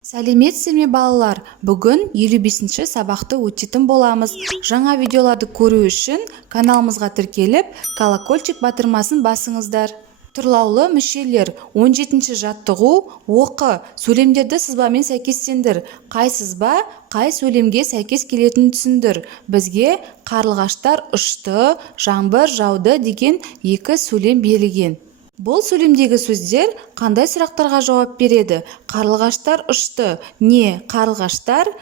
Сәлеметсіздер ме балалар? Бүгін 55-ші сабақты өтетін боламыз. Жаңа видеоларды көру үшін каналымызға тіркеліп, колокольчик батырмасын басыңыздар. Тұрлаулы мүшелер. 17-ші жаттығу. Оқы. Сөйлемдерді сызбамен сәйкестендір. Қай сызба, қай сөйлемге сәйкес келетінін түсіндір. Бізге қарлығаштар ұшты, жаңбыр жауды деген екі сөйлем берілген. Бұл сөйлемдегі сөздер қандай сұрақтарға жауап береді? Қарлығаштар ұшты. Не қарлығаштар?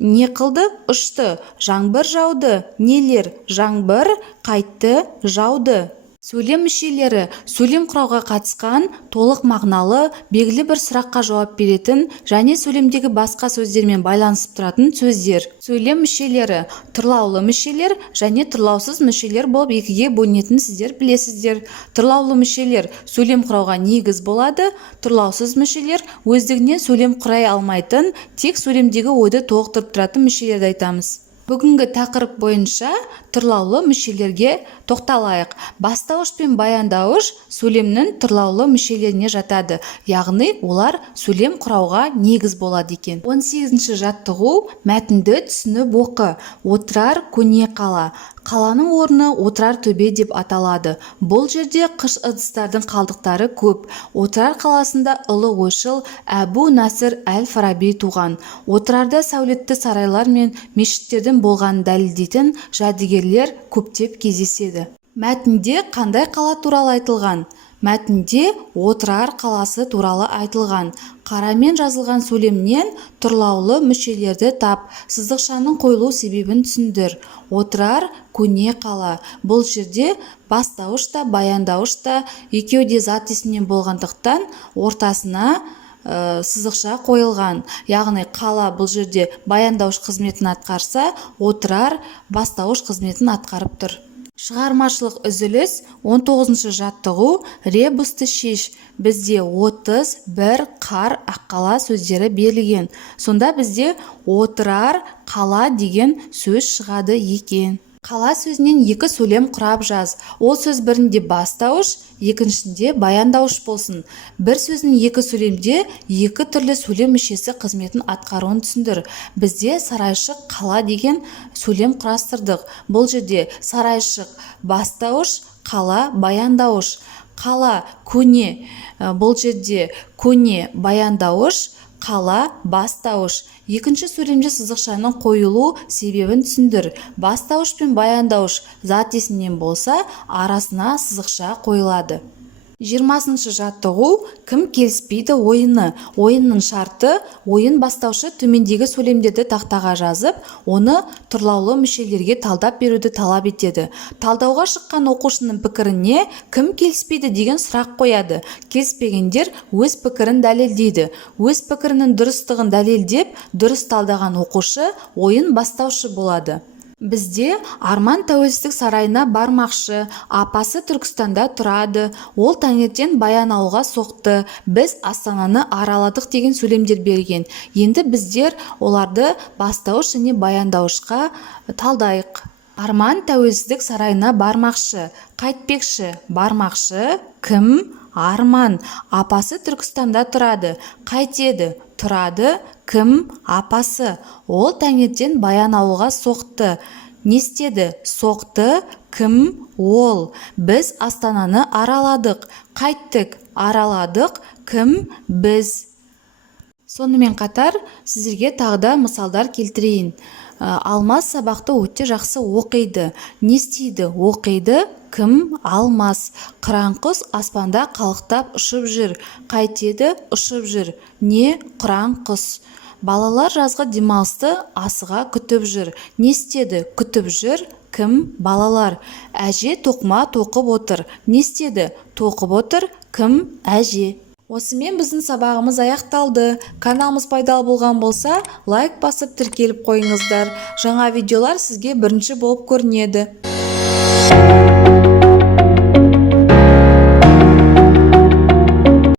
Не қылды? Ұшты. Жаңбыр жауды. Нелер? Жаңбыр қайтты, жауды. Сөйлем мүшелері. Сөйлем құрауға қатысқан, толық мағыналы, белгілі бір сұраққа жауап беретін және сөйлемдегі басқа сөздермен байланысып тұратын сөздер. Сөйлем мүшелері. Тұрлаулы мүшелер және тұрлаусыз мүшелер болып екіге бөлінетінін сіздер білесіздер. Тұрлаулы мүшелер сөйлем құрауға негіз болады. Тұрлаусыз мүшелер өздігінен сөйлем құрай алмайтын, тек сөйлемдегі ойды толықтырып тұратын мүшелерді айтамыз. Бүгінгі тақырып бойынша тұрлаулы мүшелерге тоқталайық. Бастауыш пен баяндауыш сөйлемнің тұрлаулы мүшелеріне жатады. Яғни олар сөйлем құрауға негіз болады екен. 18-ші жаттығу. Мәтінді түсініп оқы. Отырар көне қала. Қаланың орны отырар төбе деп аталады. Бұл жерде қыш ыдыстардың қалдықтары көп. Отырар қаласында ұлы ойшыл Әбу Насыр әл-Фараби туған. Отырарда сәулетті сарайлар мен мешіттердің болғанын дәлелдейтін жәдігерлер көптеп кездеседі. Мәтінде қандай қала туралы айтылған? Мәтінде Отырар қаласы туралы айтылған. Қарамен жазылған сөйлемнен тұрлаулы мүшелерді тап, сызықшаның қойылу себебін түсіндір. Отырар көне қала. Бұл жерде бастауыш та баяндауыш та екеуі де зат есімнен болғандықтан ортасына сызықша қойылған. Яғни қала бұл жерде баяндауыш қызметін атқарса, отырар бастауыш қызметін атқарып тұр. Шығармашылық үзіліс. 19-шы жаттығу. Ребусты шеш. Бізде 31 қар аққала сөздері берілген. Сонда бізде отырар қала деген сөз шығады екен. Қала сөзінен екі сөйлем құрап жаз. Ол сөз бірінде бастауыш, екіншінде баяндауыш болсын. Бір сөздің екі сөйлемде екі түрлі сөйлем мүшесі қызметін атқаруын түсіндір. Бізде сарайшық қала деген сөйлем құрастырдық. Бұл жерде сарайшық бастауыш, қала баяндауыш. Қала көне. Бұл жерде көне баяндауыш, қала бастауыш. Екінші сөйлемде сызықшаның қойылу себебін түсіндір. Бастауыш пен баяндауыш зат есімнен болса, арасына сызықша қойылады. 20-шы жаттығу. Кім келіспейді ойыны? Ойынның шарты. Ойын бастаушы төмендегі сөйлемдерді тақтаға жазып, оны тұрлаулы мүшелерге талдап беруді талап етеді. Талдауға шыққан оқушының пікіріне кім келіспейді деген сұрақ қояды. Келіспегендер өз пікірін дәлелдейді. Өз пікірінің дұрыстығын дәлелдеп, дұрыс талдаған оқушы ойын бастаушы болады. Бізде Арман тәуелсіздік сарайына бармақшы. Апасы Түркістанда тұрады. Ол таңертең Баянауылға соқты. Біз Астананы араладық деген сөйлемдер берген. Енді біздер оларды бастауыш және баяндауышқа талдайық. Арман тәуелсіздік сарайына бармақшы. Қайтпекші. Бармақшы. Кім? Арман. Апасы Түркістанда тұрады. Қайтеді? Тұрады. Кім? Апасы. Ол таңертең Баянауылға соқты. Не істеді? Соқты. Кім? Ол. Біз Астананы араладық. Қайттік. Араладық. Кім? Біз. Сонымен қатар сіздерге тағы да мысалдар келтірейін. Алмас сабақты өте жақсы оқиды. Не істейді? Оқиды. Кім? Алмас. Қыран-құс аспанда қалықтап ұшып жүр. Қайтеді? Ұшып жүр. Не? Қыран-құс. Балалар жазғы демалысты асыға күтіп жүр. Не істеді? Күтіп жүр. Кім? Балалар. Әже тоқыма тоқып отыр. Не істеді? Тоқып отыр. Кім? Әже. Осымен біздің сабағымыз аяқталды. Каналымыз пайдалы болған болса, лайк басып тіркеліп қойыңыздар. Жаңа видеолар сізге бірінші болып көрінеді.